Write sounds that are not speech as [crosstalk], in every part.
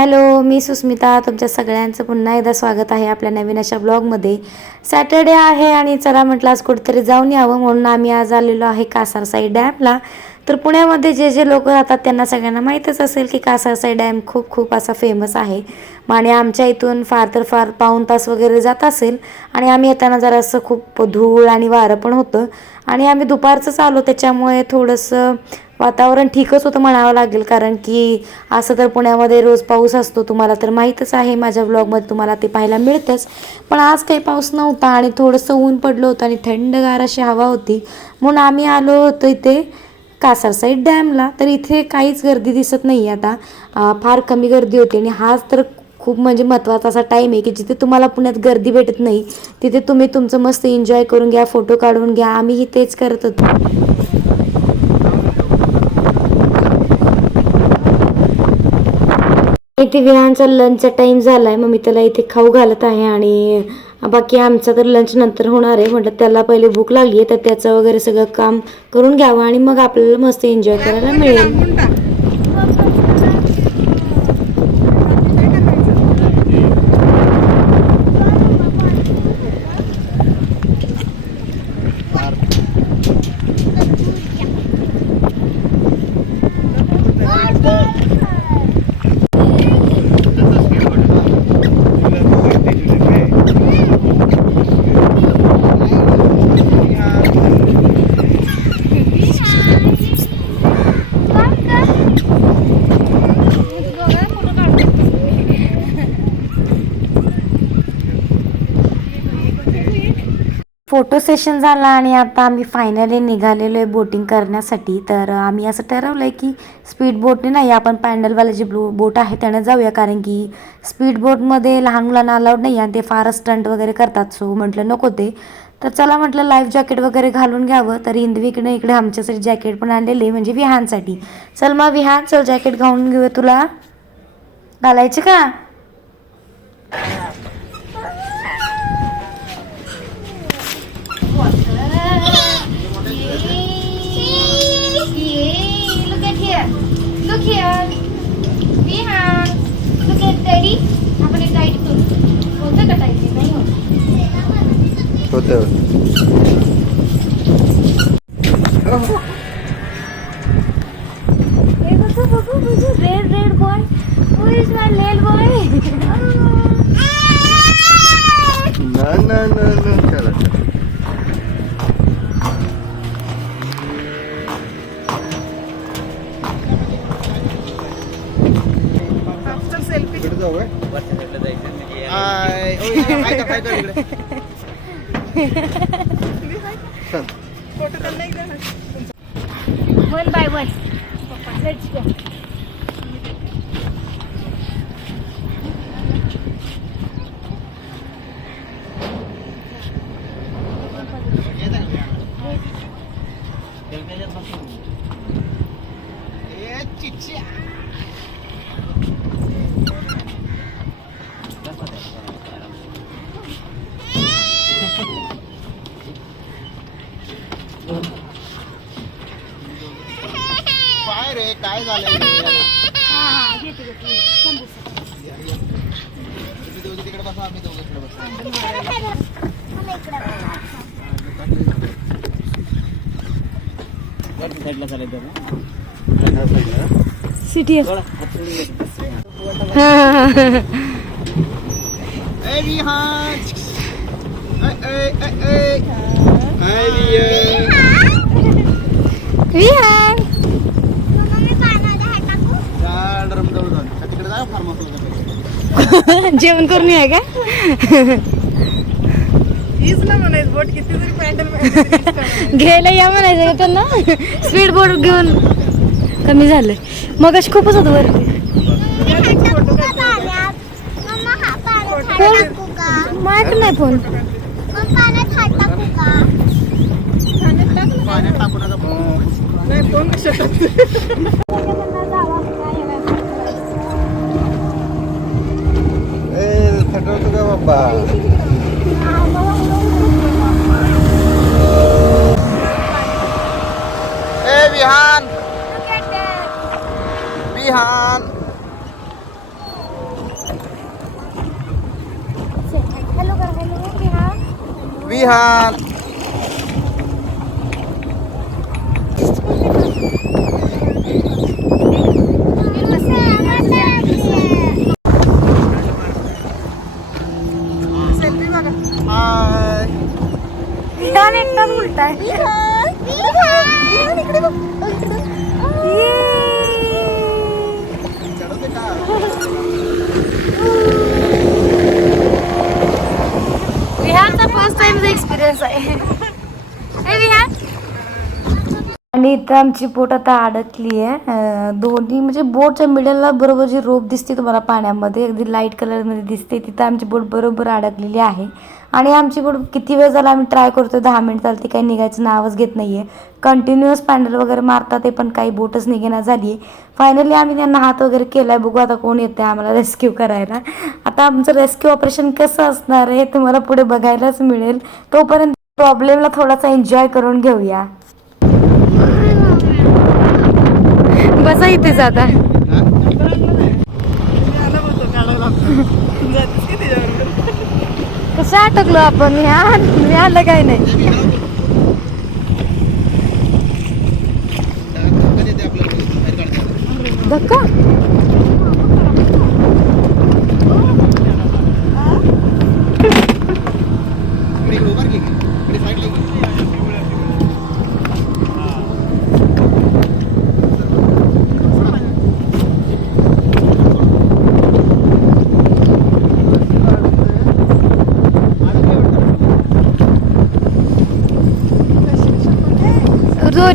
Hello मी सुस्मिता. तुमच्या सगळ्यांचं पुन्हा एकदा स्वागत आहे आपल्या नवीन अशा ब्लॉगमध्ये. सॅटर्डे आहे आणि चला म्हटलं आज कुठेतरी जाऊन यावं म्हणून आम्ही आज आलेलो आहे कासारसाई डॅमला. तर पुण्यामध्ये जे जे लोक राहतात त्यांना सगळ्यांना माहीतच असेल की कासारसाई डॅम खूप खूप असा फेमस आहे. मग आणि आमच्या इथून फार तर फार पाऊण तास वगैरे जात असेल आणि आम्ही येताना जरा असं खूप धूळ आणि वारं पण होतं. आणि आम्ही दुपारचंच आलो त्याच्यामुळे थोडंसं वातावरण ठीकच होतं म्हणावं लागेल कारण की असं तर पुण्यामध्ये रोज पाऊस असतो. तुम्हाला तर माहीतच आहे माझ्या ब्लॉगमध्ये तुम्हाला ते पाहायला मिळतंच. पण आज काही पाऊस नव्हता आणि थोडंसं ऊन पडलं होतं आणि थंडगार अशी हवा होती. म्हणून आम्ही आलो होतो इथे कासारसाईड डॅमला. तर इथे काहीच गर्दी दिसत नाही आता. फार कमी गर्दी होती आणि हाच तर खूप म्हणजे महत्त्वाचा असा टाईम आहे की जिथे तुम्हाला पुण्यात गर्दी भेटत नाही तिथे तुम्ही तुमचं मस्त एन्जॉय करून घ्या फोटो काढून घ्या. आम्हीही तेच करत होतो. इथे विहानचा लंचचा टाइम झालाय. मग मी त्याला इथे खाऊ घालत आहे आणि बाकी आमचा तर लंच नंतर होणार आहे. म्हटलं त्याला पहिले भूक लागली आहे तर त्याचं वगैरे सगळं काम करून घ्यावं आणि मग आपल्याला मस्त एन्जॉय करायला मिळेल फोटो सेशन झाला आणि आता आम्ही फायनली निघालेलो आहे बोटिंग करण्यासाठी. तर आम्ही असं ठरवलं आहे की स्पीड बोटने नाही आपण पॅन्डलवाले जे ब्लू बोट आहे त्याने जाऊया. कारण की स्पीड बोटमध्ये लहान मुलांना अलाउड नाही आणि ते फारच स्टंट वगैरे करतात. सो म्हटलं नको ते. तर चला म्हटलं लाईफ जॅकेट वगैरे घालून घ्यावं. तर हिंदवीकडे इकडे आमच्यासाठी जॅकेट पण आणलेले आहे, म्हणजे विहानसाठी. चल मग विहान चल जॅकेट घालून घेऊया तुला. घालायचे का? Look at here. Look here. Vihan. Look at daddy. आपण हे टाईट करू होतं का टाईट नाही होत होतं हे बघू बघू बघू red red boy who is my red boy ना ना ना ना चल. वन बाय वन काय हा हा तिकडे बसा आम्ही दोघे इकडे बसा. सिटी ए ए हाय विहान विहान जा ड्रम जवळ जाऊन तिकडे जा फार्म हाऊस [laughs] जेवण करून आहे का? हीच ना म्हणायचं बोट किती जरी पॅन्डल घ्यायला या म्हणायचं का त्यांना. स्पीड बोट घेऊन. कमी झालं मग अशी खूपच होतं वरती माझ्याकडे नाही फोन पाण्यात टाकू नका. नाही फोन विहान सेल्फी बघा हाय विहान एकटाच उलटाय चढवते का विहानचा फर्स्ट टाइमचा एक्सपिरियन्स आहे हे विहान आणि इथं आमची बोट आता अडकली आहे. दोन्ही म्हणजे बोटच्या मिडलला बरोबर जी रोप दिसते तुम्हाला पाण्यामध्ये अगदी लाइट कलरमध्ये दिसते तिथं आमची बोट बरोबर अडकलेली आहे. आणि आमची बोट किती वेळ झाला आम्ही ट्राय करतो दहा मिनिट झाली ती काही निघायचं नावच घेत नाही आहे कंटिन्युअस पॅन्डल वगैरे मारतात ते पण काही बोटच निघेना झाली आहे फायनली आम्ही त्यांना हात वगैरे केला आहे बघू आता कोण येतं आहे आम्हाला रेस्क्यू करायला. आता आमचं रेस्क्यू ऑपरेशन कसं असणार आहे हे तुम्हाला पुढे बघायलाच मिळेल. तोपर्यंत प्रॉब्लेमला थोडासा एन्जॉय करून घेऊया. बसा इथेच आता आला होतो काढायला जातेस की त्याच्यावर कसं अटकलो आपण? मी आलं काही नाही [laughs] [laughs] कधी येते आपल्याला बाहेर काढते धक्का इकडे इकडे उभार की इकडे साईडला ये.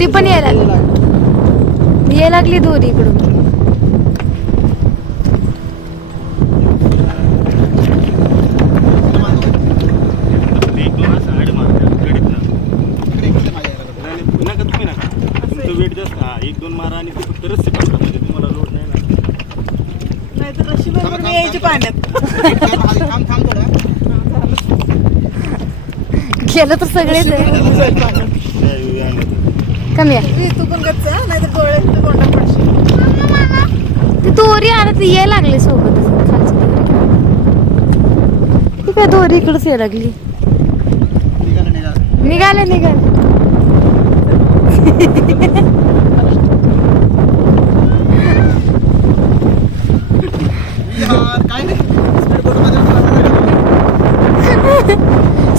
दोरी पण यायला लागली यायला लागली दोरी इकडून हा एक दोन मारा आणि फक्त पकडा म्हणजे तुम्हाला लोड नाही ना नाही तर रशी बरोबर मी यायची पाण्यात थांब थांब थांब थोडं केलं तर सगळेच आहे. कमी आहे. तू पण नाही तर डोळ्यात कोंडा पडशील. ती दोरी आलं ती यायला लागली सोबतच. खालची दोरी ती काय दोरी इकडच यायला लागली. निघालं निघालं. [laughs]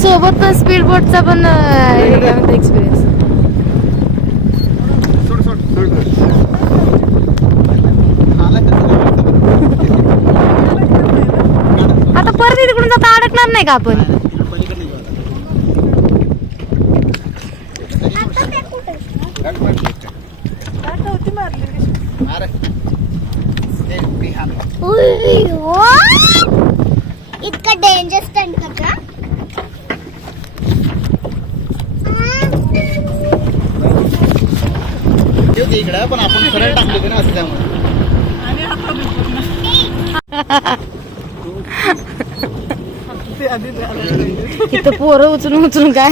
सोबत स्पीड बोटचा पण एक्सपिरियन्स सोड सोड सोड सोड आला का तुला? आता परत तिकडून जाता अडकणार नाही का आपण इतका डेंजर स्टंट करता इकडे पण आपण सरळ ना असं त्यामुळे इथं पोरं उचलून उचलून काय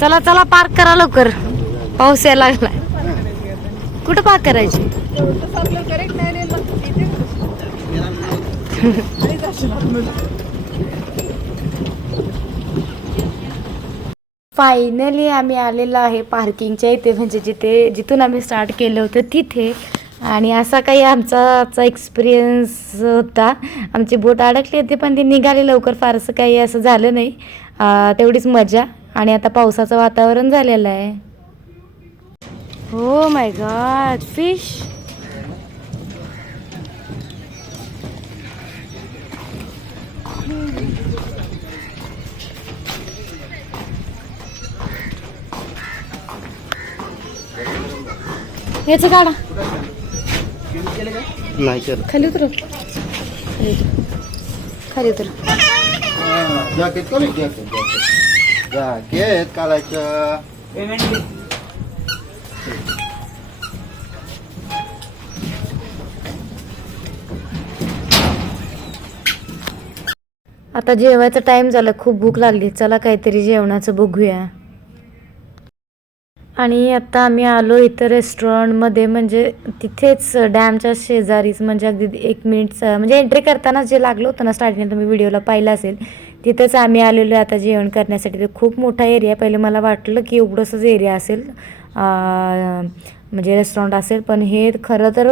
चला चला पार्क करा लवकर. पाऊस यायला लागलाय. कुठं पार्क करायची एवढं तसं आपलं करेक्ट नाही रे मग इथे आणि जाशील आतमध्ये. फायनली आम्ही आलेलो आहे पार्किंगच्या इथे. म्हणजे जिथे जिथून आम्ही स्टार्ट केलं होतं तिथे. आणि असा काही आमचा एक्सपिरियन्स होता. आमची बोट अडकली होती पण ती निघाली लवकर. फारसं काही असं झालं नाही. तेवढीच मजा. आणि आता पावसाचं वातावरण झालेलं आहे. हो माय गॉड फिश याचं काढा. नाही केलं खाली उतर. खाली उतर. खाली उतर. जॅकेट का जॅकेट जॅकेट जॅकेट काढायचं. आता जेवायचा टाइम झाला. खूप भूक लागली. चला काहीतरी जेवणाचं बघूया. आणि आता आम्ही आलो इथं रेस्टॉरंटमध्ये म्हणजे तिथेच डॅमच्या शेजारीच म्हणजे अगदी एक मिनिटचं म्हणजे एंट्री करताना जे लागलं होतं ना स्टार्टिंगला तुम्ही व्हिडिओला पाहिलं असेल तिथेच आम्ही आलेलो आहे आता जेवण करण्यासाठी. ते खूप मोठा एरिया पहिले मला वाटलं की एवढंसंच एरिया असेल म्हणजे रेस्टॉरंट असेल पण हे खरं तर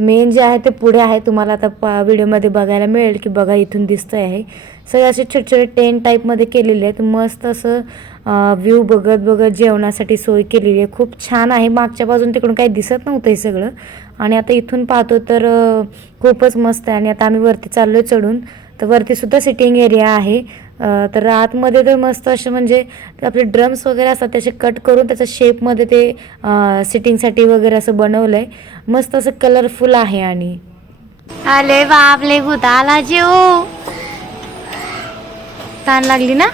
मेन जे आहे ते पुढे आहे. तुम्हाला आता पा व्हिडिओमध्ये बघायला मिळेल की बघा इथून दिसतं आहे सगळे असे छोटे छोटे टेंट टाईपमध्ये केलेले आहेत. मस्त असं व्ह्यू बघत बघत जेवणासाठी सोय केलेली आहे. खूप छान आहे. मागच्या बाजून तिकडून काही दिसत नव्हतं हे सगळं. आणि आता इथून पाहतो तर खूपच मस्त आहे. आणि आता आम्ही वरती चाललो आहे चढून. तर वरतीसुद्धा सिटिंग एरिया आहे. तर आतमध्ये तर मस्त असे म्हणजे आपले ड्रम्स वगैरे असतात त्याचे कट करून त्याच्या शेपमध्ये ते सिटिंगसाठी वगैरे असं बनवलं आहे मस्त असं कलरफुल आहे आणि. आले बापले भूताला जेव. ताण लागली ना?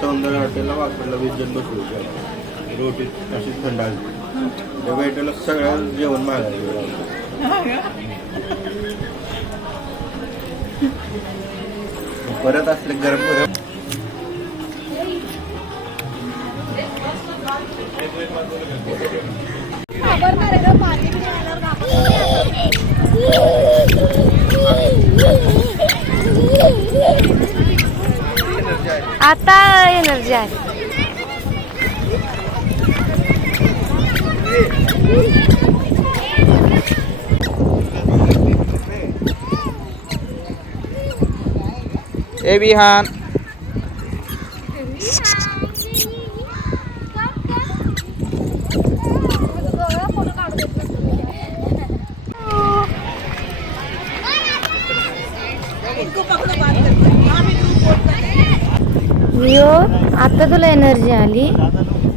सौंदर्य हॉटेलला वाकडला विजन बसलो रोटी अशी थंड आली त्या वेटरला सगळं जेवण मागायला परत असले गरम गरम. आता एनर्जी आहे ए विहान आता तुला एनर्जी आली.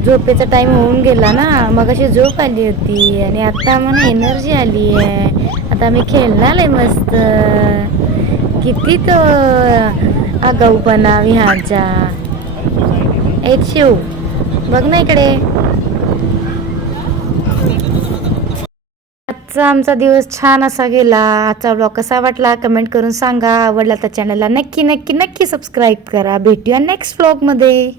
झोपेचा टाईम होऊन गेला ना मग अशी झोप आली होती आणि आता मला एनर्जी आली आहे. आता मी खेळणार आहे मस्त. किती तो आगाऊपणा विहारचा. एक शिव. बघ ना इकडे. आजचा आमचा दिवस छान असा गेला. आजचा ब्लॉग कसा वाटला कमेंट करून सांगा. आवडला तर चॅनलला नक्की नक्की नक्की सबस्क्राईब करा. भेटूया नेक्स्ट ब्लॉगमध्ये